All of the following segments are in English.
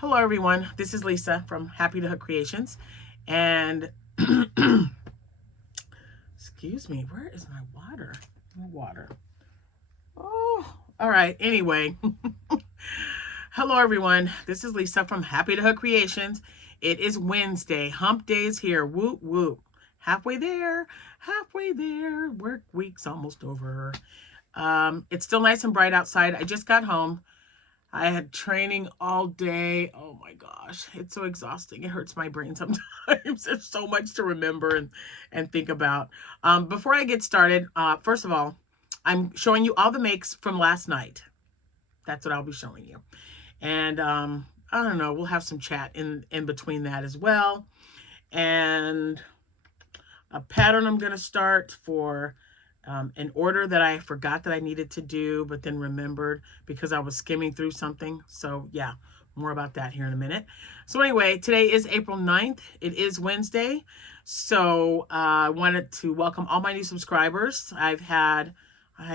Hello everyone, this is Lisa from Happytohook Creations, and excuse me, where is my water? My water. Oh, all right. Anyway, hello everyone, this is Lisa from Happytohook Creations. It is Wednesday, hump day is here, whoop whoop. Halfway there, halfway there. Work week's almost over. It's still nice and bright outside. I just got home. I had training all day. Oh my gosh, it's so exhausting. It hurts my brain sometimes. There's so much to remember and think about. Before I get started, first of all, I'm showing you all the makes from last night. That's what I'll be showing you. And I don't know, we'll have some chat in between that as well. And a pattern I'm going to start for an order that I forgot that I needed to do, but then remembered because I was skimming through something. So yeah, more about that here in a minute. So anyway, today is April 9th. It is Wednesday. So I wanted to welcome all my new subscribers. I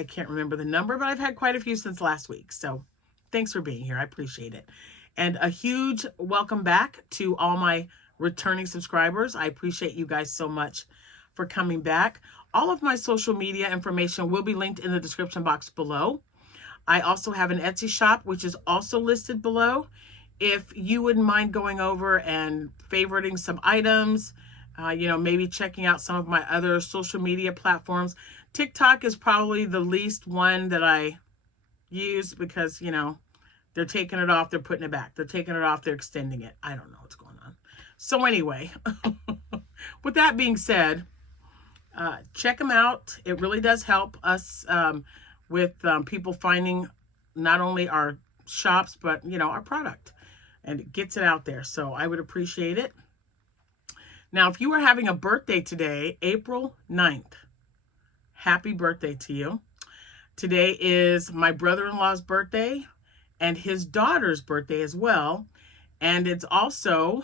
can't remember the number, but I've had quite a few since last week. So thanks for being here. I appreciate it. And a huge welcome back to all my returning subscribers. I appreciate you guys so much for coming back. All of my social media information will be linked in the description box below. I also have an Etsy shop, which is also listed below. If you wouldn't mind going over and favoriting some items, maybe checking out some of my other social media platforms. TikTok is probably the least one that I use because, they're taking it off, they're putting it back. They're taking it off, they're extending it. I don't know what's going on. So anyway, with that being said, check them out. It really does help us with people finding not only our shops, but, our product. And it gets it out there. So I would appreciate it. Now, if you are having a birthday today, April 9th, happy birthday to you. Today is my brother-in-law's birthday and his daughter's birthday as well. And it's also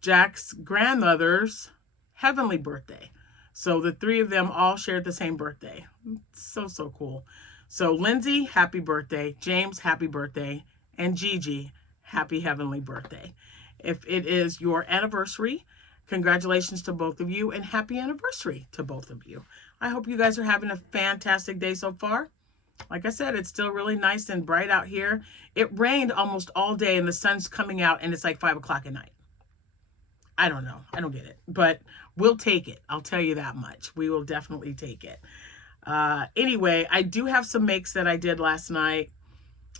Jack's grandmother's heavenly birthday. So the three of them all shared the same birthday. So cool. So Lindsay, happy birthday. James, happy birthday. And Gigi, happy heavenly birthday. If it is your anniversary, congratulations to both of you and happy anniversary to both of you. I hope you guys are having a fantastic day so far. Like I said, it's still really nice and bright out here. It rained almost all day and the sun's coming out and it's like 5 o'clock at night. I don't know. I don't get it. But we'll take it. I'll tell you that much. We will definitely take it. Anyway, I do have some makes that I did last night.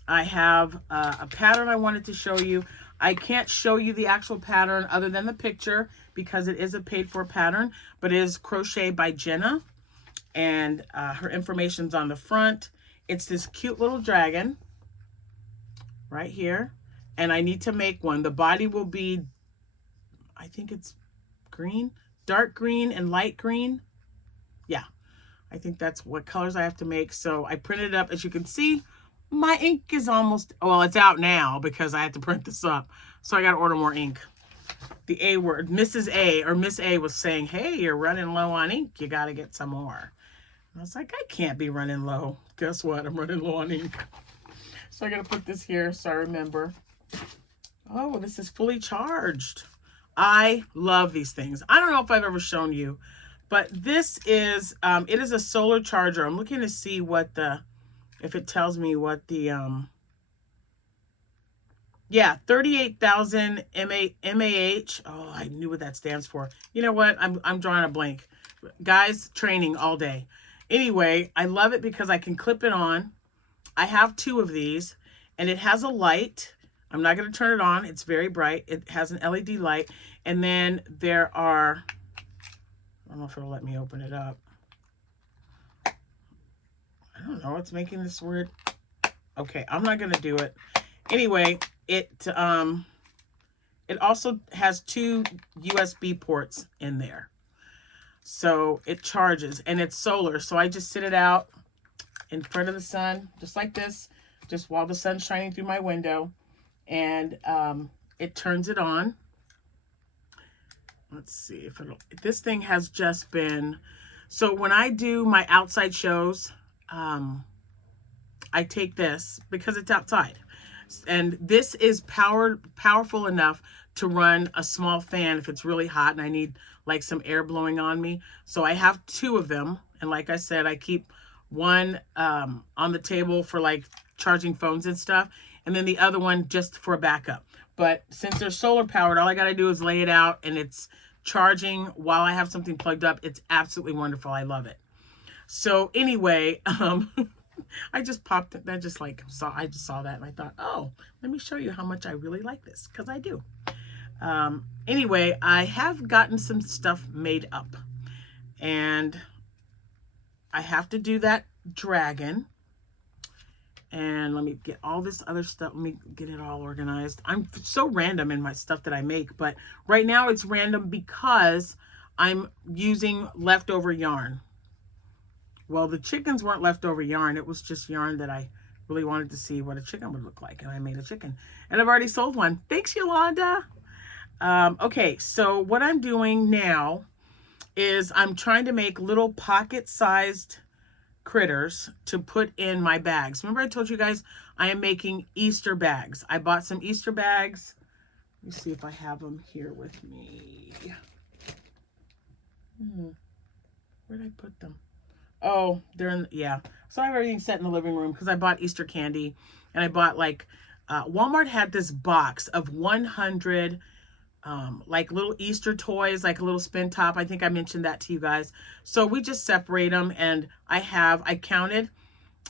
I have a pattern I wanted to show you. I can't show you the actual pattern other than the picture because it is a paid-for pattern, but it is Crochet by Jenna. And her information's on the front. It's this cute little dragon right here. And I need to make one. The body will be, I think it's green, dark green and light green. Yeah, I think that's what colors I have to make. So I printed it up. As you can see, my ink is almost, well, it's out now because I had to print this up. So I got to order more ink. The A word, Mrs. A or Miss A was saying, hey, you're running low on ink. You got to get some more. I was like, I can't be running low. Guess what? I'm running low on ink. So I got to put this here so I remember. Oh, this is fully charged. I love these things. I don't know if I've ever shown you, but this is, it is a solar charger. I'm looking to see what if it tells me what the, yeah, 38,000 mAh. Oh, I knew what that stands for. You know what? I'm drawing a blank. Guys, training all day. Anyway, I love it because I can clip it on. I have two of these, and it has a light. I'm not going to turn it on. It's very bright. It has an LED light. And then there are, I don't know if it'll let me open it up. I don't know. It's making this weird. Okay, I'm not going to do it. Anyway, it also has two USB ports in there. So it charges and it's solar. So I just sit it out in front of the sun, just like this, just while the sun's shining through my window. And it turns it on. Let's see if it'll, this thing has just been, so when I do my outside shows, I take this because it's outside. And this is powerful enough to run a small fan if it's really hot and I need like some air blowing on me. So I have two of them. And like I said, I keep one on the table for like charging phones and stuff. And then the other one just for backup. But since they're solar powered, all I got to do is lay it out and it's charging while I have something plugged up. It's absolutely wonderful. I love it. So anyway, I just popped it. I just saw that and I thought, oh, let me show you how much I really like this, because I do. Anyway, I have gotten some stuff made up and I have to do that dragon. And let me get all this other stuff. Let me get it all organized. I'm so random in my stuff that I make, but right now it's random because I'm using leftover yarn. Well, the chickens weren't leftover yarn. It was just yarn that I really wanted to see what a chicken would look like. And I made a chicken. And I've already sold one. Thanks, Yolanda. Okay, so what I'm doing now is I'm trying to make little pocket-sized critters to put in my bags. Remember I told you guys I am making Easter bags. I bought some Easter bags. Let me see if I have them here with me. Where did I put them? Oh, they're in, yeah. So I have everything set in the living room because I bought Easter candy and I bought like, Walmart had this box of 100 like little Easter toys, like a little spin top. I think I mentioned that to you guys. So we just separate them, and I counted,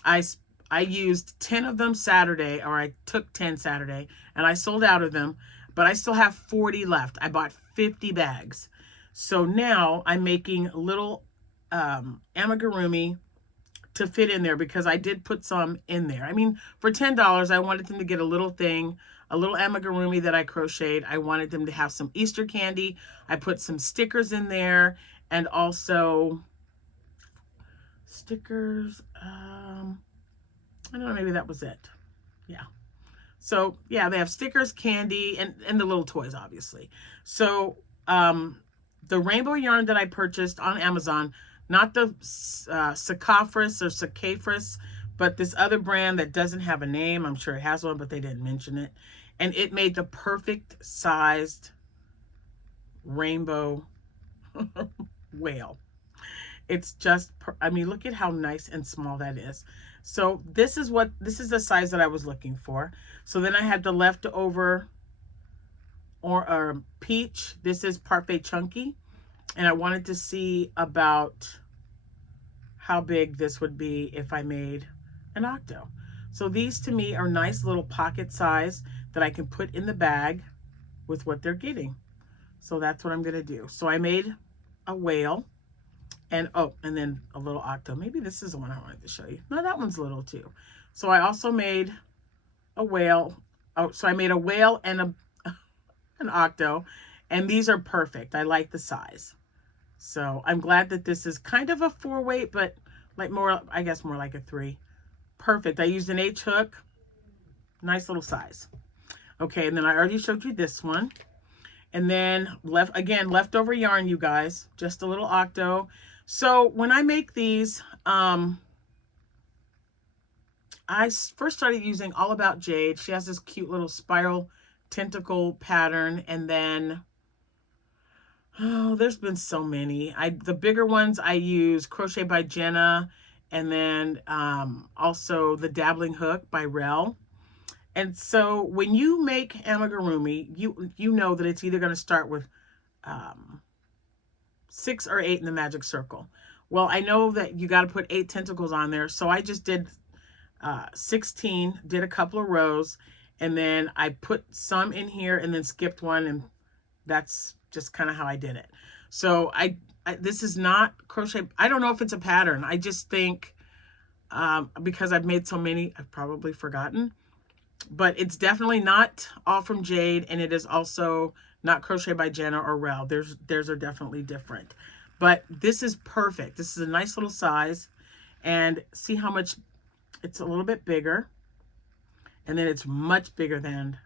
I used 10 of them Saturday, or I took 10 Saturday, and I sold out of them, but I still have 40 left. I bought 50 bags. So now I'm making little amigurumi to fit in there because I did put some in there. I mean, for $10, I wanted them to get a little thing, a little amigurumi that I crocheted. I wanted them to have some Easter candy. I put some stickers in there, and also stickers. I don't know, maybe that was it. Yeah. So yeah, they have stickers, candy, and the little toys, obviously. So the rainbow yarn that I purchased on Amazon, not the Sakafris, but this other brand that doesn't have a name. I'm sure it has one, but they didn't mention it. And it made the perfect sized rainbow whale. It's just, I mean, look at how nice and small that is. So this is the size that I was looking for. So then I had the leftover or peach. This is Parfait Chunky. And I wanted to see about how big this would be if I made an octo. So these to me are nice little pocket size that I can put in the bag with what they're getting. So that's what I'm going to do. So I made a whale and and then a little octo. Maybe this is the one I wanted to show you. No, that one's little too. So I also made a whale. Oh, so I made a whale and an octo, and these are perfect. I like the size. So I'm glad that this is kind of a 4-weight, but like more, I guess more like a 3. Perfect. I used an H hook. Nice little size. Okay, and then I already showed you this one. And then leftover yarn, you guys. Just a little octo. So when I make these, I first started using All About Jade. She has this cute little spiral tentacle pattern, and then there's been so many. The bigger ones I use Crochet by Jenna, and then also the Dabbling Hook by Rel. And so when you make amigurumi, you know that it's either going to start with 6 or 8 in the magic circle. Well, I know that you got to put 8 tentacles on there, so I just did 16, did a couple of rows, and then I put some in here and then skipped one, and that's just kind of how I did it. So this is not crochet. I don't know if it's a pattern. I just think because I've made so many, I've probably forgotten. But it's definitely not all from Jade, and it is also not Crochet by Jenna or Rel. Theirs are definitely different. But this is perfect. This is a nice little size. And see how much it's a little bit bigger. And then it's much bigger than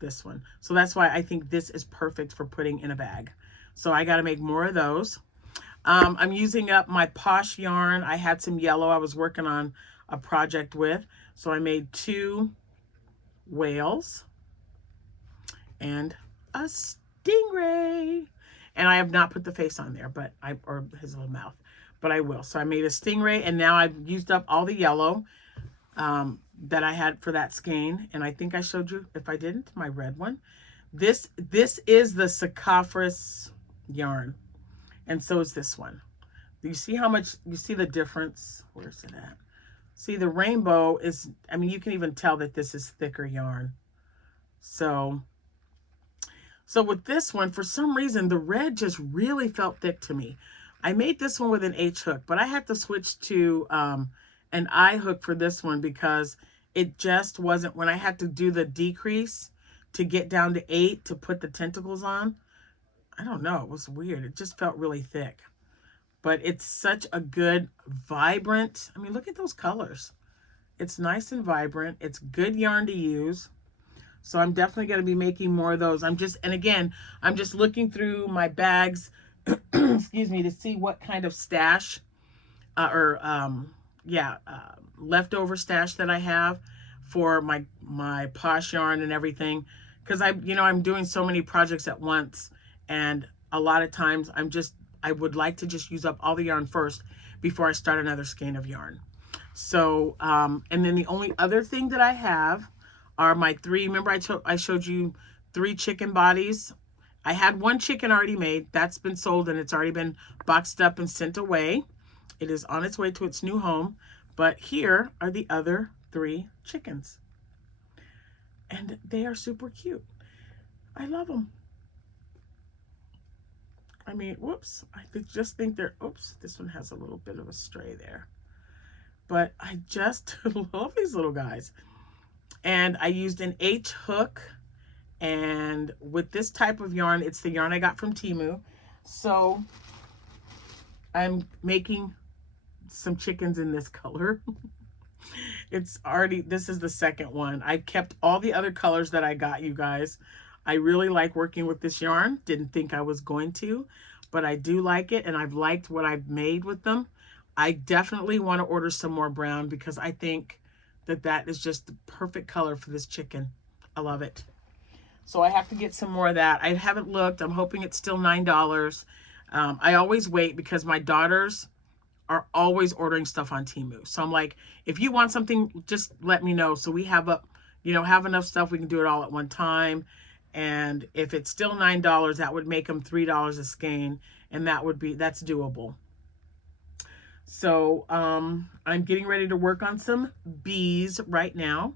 this one. So that's why I think this is perfect for putting in a bag. So I got to make more of those. I'm using up my Posh yarn. I had some yellow I was working on a project with. So I made 2 whales, and a stingray. And I have not put the face on there, but or his little mouth, but I will. So I made a stingray, and now I've used up all the yellow that I had for that skein. And I think I showed you, if I didn't, my red one. This is the Saccharus yarn, and so is this one. You see how much, you see the difference? Where's it at? See, the rainbow is, I mean, you can even tell that this is thicker yarn. So with this one, for some reason, the red just really felt thick to me. I made this one with an H hook, but I had to switch to an I hook for this one because it just wasn't, when I had to do the decrease to get down to 8 to put the tentacles on, I don't know, it was weird. It just felt really thick. But it's such a good, vibrant, I mean, look at those colors. It's nice and vibrant. It's good yarn to use. So I'm definitely going to be making more of those. And again, I'm just looking through my bags, excuse me, to see what kind of stash leftover stash that I have for my posh yarn and everything. Because I'm doing so many projects at once, and a lot of times I would like to just use up all the yarn first before I start another skein of yarn. So, and then the only other thing that I have are my 3, remember I showed you 3 chicken bodies. I had 1 chicken already made. That's been sold and it's already been boxed up and sent away. It is on its way to its new home. But here are the other 3 chickens. And they are super cute. I love them. I mean, whoops, I just think they're, oops, this one has a little bit of a stray there. But I just love these little guys. And I used an H hook, and with this type of yarn, it's the yarn I got from Temu. So I'm making some chickens in this color. It's already, this is the second one. I kept all the other colors that I got, you guys. I really like working with this yarn. Didn't think I was going to, but I do like it, and I've liked what I've made with them. I definitely want to order some more brown because I think that is just the perfect color for this chicken. I love it. So I have to get some more of that. I haven't looked. I'm hoping it's still $9. I always wait because my daughters are always ordering stuff on Temu. So I'm like, if you want something, just let me know. So we have have enough stuff. We can do it all at one time. And if it's still $9, that would make them $3 a skein. And that's doable. So I'm getting ready to work on some bees right now.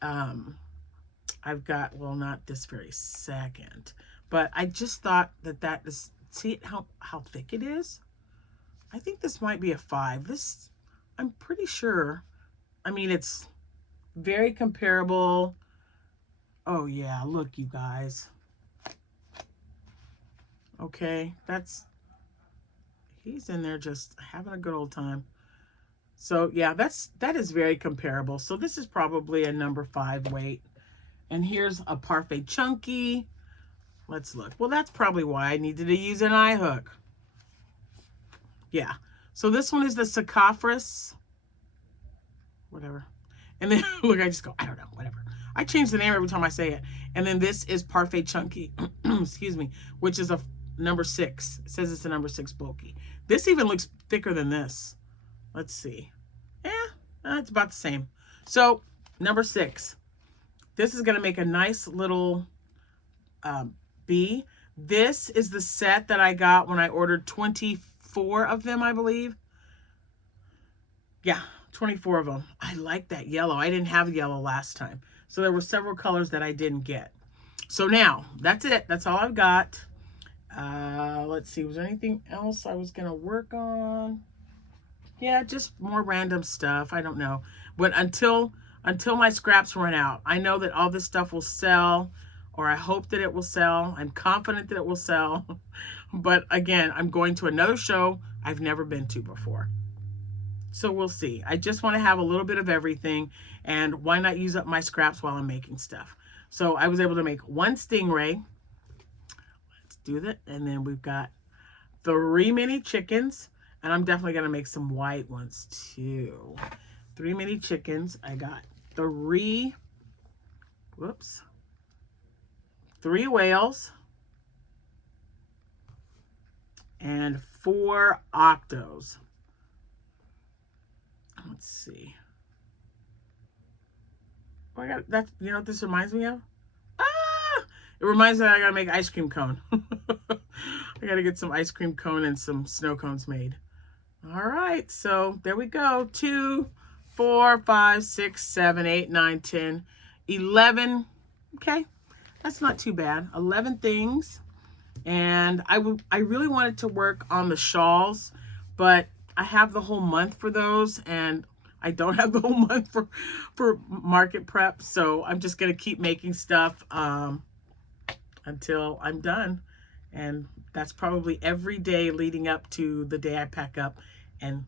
I've got, well, not this very second, but I just thought that is, see how thick it is? I think this might be a 5. This, I'm pretty sure, I mean, it's very comparable. Oh yeah, look, you guys. Okay, he's in there just having a good old time. So yeah, that is very comparable. So this is probably a number 5 weight. And here's a Parfait Chunky. Let's look. Well, that's probably why I needed to use an eye hook. Yeah. So this one is the Saccharus, whatever. And then look, I just go, I don't know, whatever. I change the name every time I say it. And then this is Parfait Chunky, excuse me, which is a number 6. It says it's a number 6 bulky. This even looks thicker than this. Let's see. Yeah, it's about the same. So number 6. This is going to make a nice little bee. This is the set that I got when I ordered 24 of them, I believe. Yeah, 24 of them. I like that yellow. I didn't have yellow last time. So there were several colors that I didn't get. So now, that's it. That's all I've got. Let's see. Was there anything else I was going to work on? Yeah, just more random stuff. I don't know. But until my scraps run out, I know that all this stuff will sell, or I hope that it will sell. I'm confident that it will sell. But again, I'm going to another show I've never been to before. So we'll see. I just want to have a little bit of everything, and why not use up my scraps while I'm making stuff? So I was able to make 1 stingray. Let's do that. And then we've got 3 mini chickens, and I'm definitely going to make some white ones too. 3 mini chickens. I got 3 whoops, 3 whales, and 4 octos. Let's see. Oh, I got that. You know what this reminds me of? Ah! It reminds me that I gotta make ice cream cone. I gotta get some ice cream cone and some snow cones made. All right, so there we go. 2, 4, 5, 6, 7, 8, 9, 10, 11. Okay, that's not too bad. 11 things. And I really wanted to work on the shawls, but I have the whole month for those, and I don't have the whole month for market prep. So I'm just gonna keep making stuff until I'm done. And that's probably every day leading up to the day I pack up and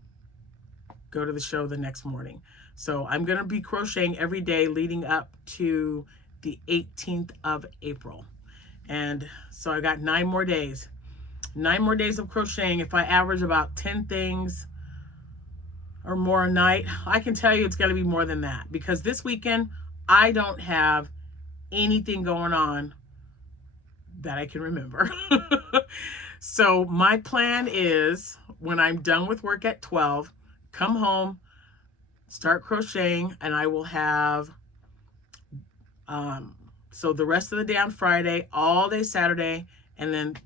go to the show the next morning. So I'm gonna be crocheting every day leading up to the 18th of April. And so I got 9 more days. 9 more days of crocheting. If I average about 10 things or more a night, I can tell you it's going to be more than that, because this weekend I don't have anything going on that I can remember. So my plan is, when I'm done with work at 12, come home, start crocheting, and I will have so the rest of the day on Friday, all day Saturday, and then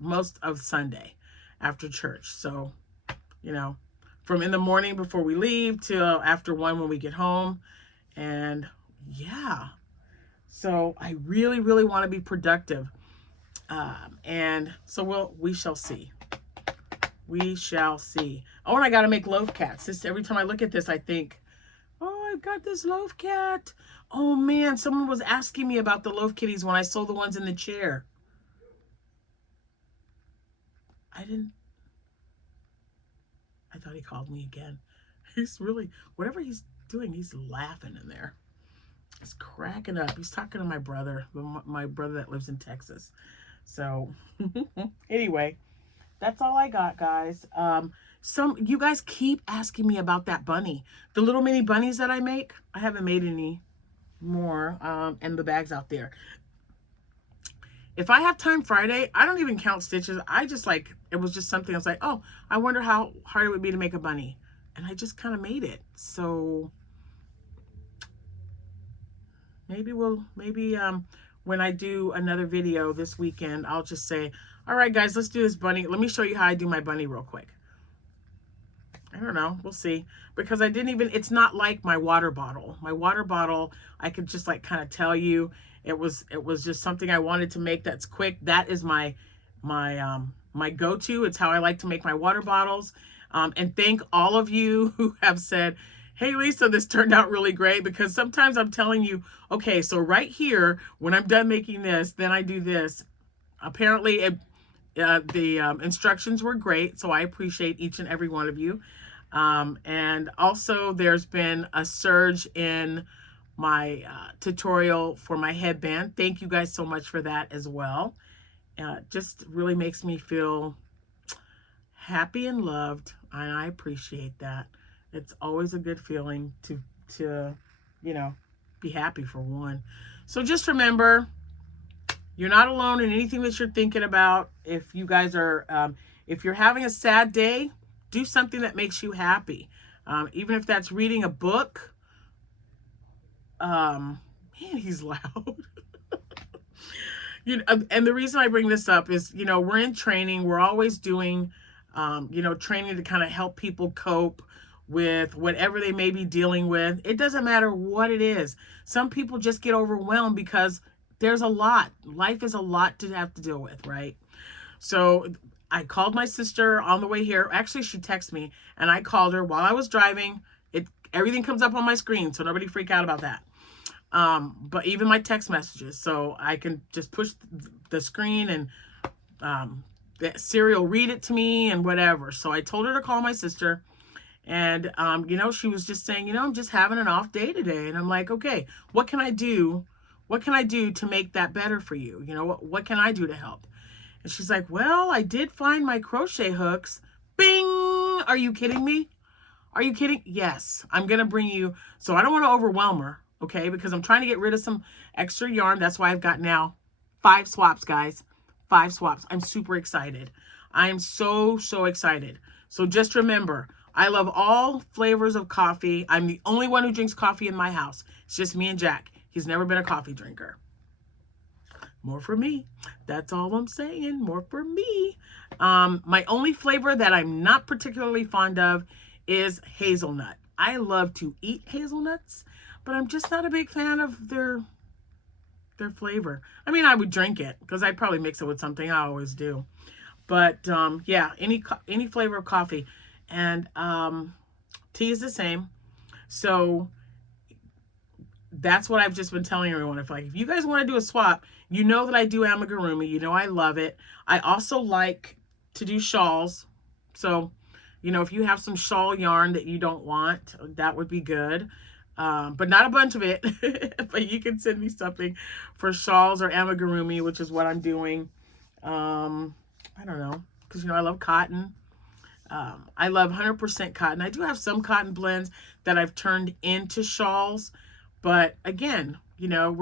most of Sunday after church. So, you know, from in the morning before we leave till after 1 when we get home. And yeah, so I really, really want to be productive. And so we shall see. We shall see. Oh, and I got to make loaf cats. Every time I look at this, I think, oh, I've got this loaf cat. Oh man, someone was asking me about the loaf kitties when I sold the ones in the chair. I thought he called me again. He's really, whatever he's doing, he's laughing in there. He's cracking up. He's talking to my brother that lives in Texas. So anyway, that's all I got, guys. You guys keep asking me about that bunny, the little mini bunnies that I make. I haven't made any more, and the bags out there. If I have time Friday, I don't even count stitches. I just like, it was just something I was like, oh, I wonder how hard it would be to make a bunny, and I just kind of made it. So maybe when I do another video this weekend, I'll just say, all right guys, let's do this bunny. Let me show you how I do my bunny real quick. I don't know. We'll see. Because it's not like my water bottle. My water bottle, I could just like kind of tell you, it was just something I wanted to make that's quick. That is my go-to. It's how I like to make my water bottles. And thank all of you who have said, hey Lisa, this turned out really great, because sometimes I'm telling you, okay, so right here, when I'm done making this, then I do this. Apparently the instructions were great, so I appreciate each and every one of you. And also there's been a surge in my tutorial for my headband. Thank you guys so much for that as well. Just really makes me feel happy and loved, and I appreciate that. It's always a good feeling to you know, be happy for one. So just remember, you're not alone in anything that you're thinking about. If you guys are, if you're having a sad day, do something that makes you happy. Even if that's reading a book. Man, he's loud. And the reason I bring this up is, we're in training. We're always doing, training to kind of help people cope with whatever they may be dealing with. It doesn't matter what it is. Some people just get overwhelmed because there's a lot. Life is a lot to have to deal with, right? So I called my sister on the way here. Actually, she texted me, and I called her while I was driving. Everything comes up on my screen, so nobody freak out about that. But even my text messages, so I can just push the screen and Siri will read it to me and whatever. So I told her to call my sister, and she was just saying, I'm just having an off day today, and I'm like, okay, what can I do? What can I do to make that better for you? What can I do to help? And she's like, well, I did find my crochet hooks. Bing! Are you kidding me? Are you kidding? Yes, I'm going to bring you. So I don't want to overwhelm her. okay? Because I'm trying to get rid of some extra yarn. That's why I've got now 5 swaps, guys. 5 swaps. I'm super excited. I'm so excited. So just remember, I love all flavors of coffee. I'm the only one who drinks coffee in my house. It's just me and Jack. He's never been a coffee drinker. More for me. That's all I'm saying. More for me. My only flavor that I'm not particularly fond of is hazelnut. I love to eat hazelnuts, but I'm just not a big fan of their flavor. I mean, I would drink it because I'd probably mix it with something. I always do. But yeah, any flavor of coffee. And tea is the same. So that's what I've just been telling everyone. If you guys want to do a swap, you know that I do amigurumi. You know I love it. I also like to do shawls. So, you know, if you have some shawl yarn that you don't want, that would be good. But not a bunch of it. But you can send me something for shawls or amigurumi, which is what I'm doing. I don't know, because, you know, I love cotton. I love 100% cotton. I do have some cotton blends that I've turned into shawls. But again, you know,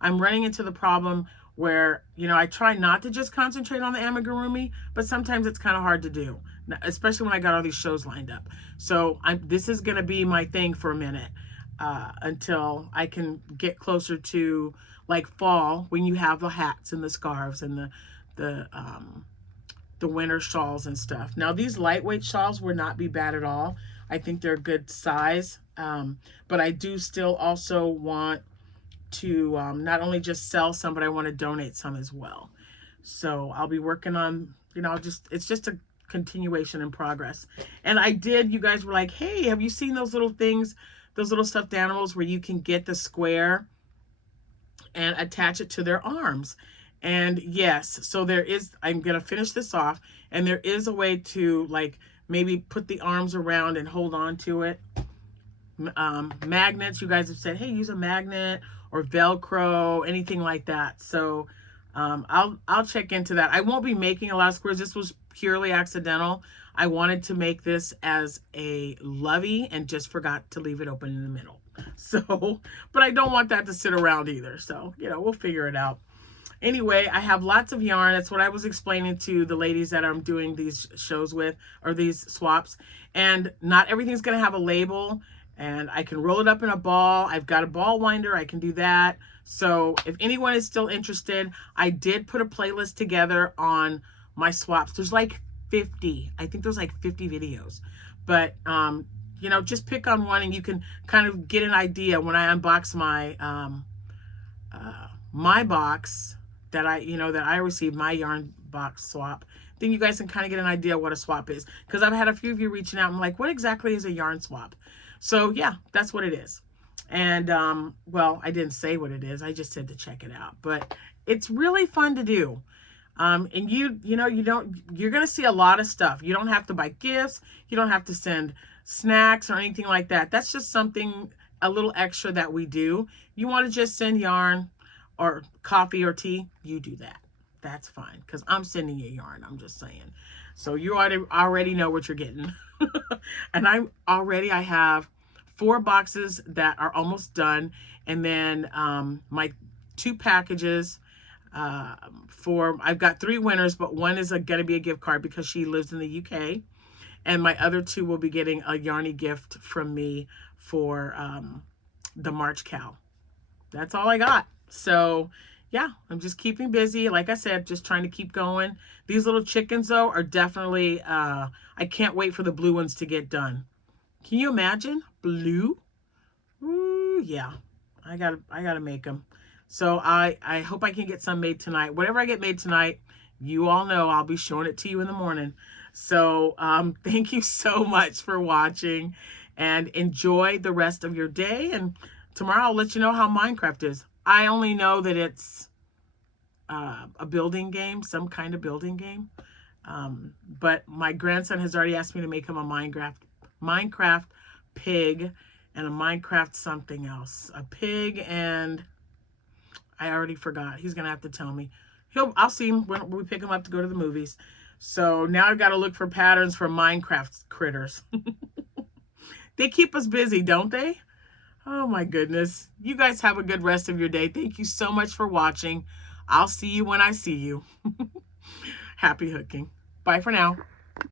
I'm running into the problem where, you know, I try not to just concentrate on the amigurumi, but sometimes it's kind of hard to do, especially when I got all these shows lined up. So this is going to be my thing for a minute until I can get closer to like fall, when you have the hats and the scarves and the winter shawls and stuff. Now, these lightweight shawls would not be bad at all. I think they're a good size. But I do still also want to not only just sell some, but I want to donate some as well. So I'll be working on, you know, it's just a continuation in progress. And you guys were like, hey, have you seen those little things, those little stuffed animals where you can get the square and attach it to their arms? And yes, so I'm going to finish this off, and there is a way to like maybe put the arms around and hold on to it. Magnets, you guys have said, hey, use a magnet or Velcro, anything like that. So I'll check into that. I won't be making a lot of squares. This was purely accidental. I wanted to make this as a lovey and just forgot to leave it open in the middle. So, but I don't want that to sit around either. So, you know, we'll figure it out. Anyway, I have lots of yarn. That's what I was explaining to the ladies that I'm doing these shows with, or these swaps. And not everything's going to have a label. And I can roll it up in a ball. I've got a ball winder. I can do that. So if anyone is still interested, I did put a playlist together on my swaps. There's like 50. I think there's like 50 videos. But, you know, just pick on one and you can kind of get an idea when I unbox my, my box that I received, my yarn box swap. Then you guys can kind of get an idea what a swap is. Because I've had a few of you reaching out and like, what exactly is a yarn swap? So yeah, that's what it is. And well, I didn't say what it is. I just said to check it out. But it's really fun to do. And you're going to see a lot of stuff. You don't have to buy gifts. You don't have to send snacks or anything like that. That's just something, a little extra that we do. You want to just send yarn or coffee or tea, you do that. That's fine, because I'm sending you yarn. I'm just saying. So you already know what you're getting. And I have 4 boxes that are almost done. And then my 2 packages I've got 3 winners, but one is going to be a gift card because she lives in the UK. And my other 2 will be getting a yarny gift from me for the March cow. That's all I got. So yeah, I'm just keeping busy. Like I said, just trying to keep going. These little chickens, though, are definitely, I can't wait for the blue ones to get done. Can you imagine? Blue? Ooh, yeah. I gotta make them. So I hope I can get some made tonight. Whatever I get made tonight, you all know I'll be showing it to you in the morning. So thank you so much for watching, and enjoy the rest of your day. And tomorrow I'll let you know how Minecraft is. I only know that it's a building game, some kind of building game. But my grandson has already asked me to make him a Minecraft pig and a Minecraft something else. A pig, and I already forgot. He's going to have to tell me. I'll see him when we pick him up to go to the movies. So now I've got to look for patterns for Minecraft critters. They keep us busy, don't they? Oh my goodness. You guys have a good rest of your day. Thank you so much for watching. I'll see you when I see you. Happy hooking. Bye for now.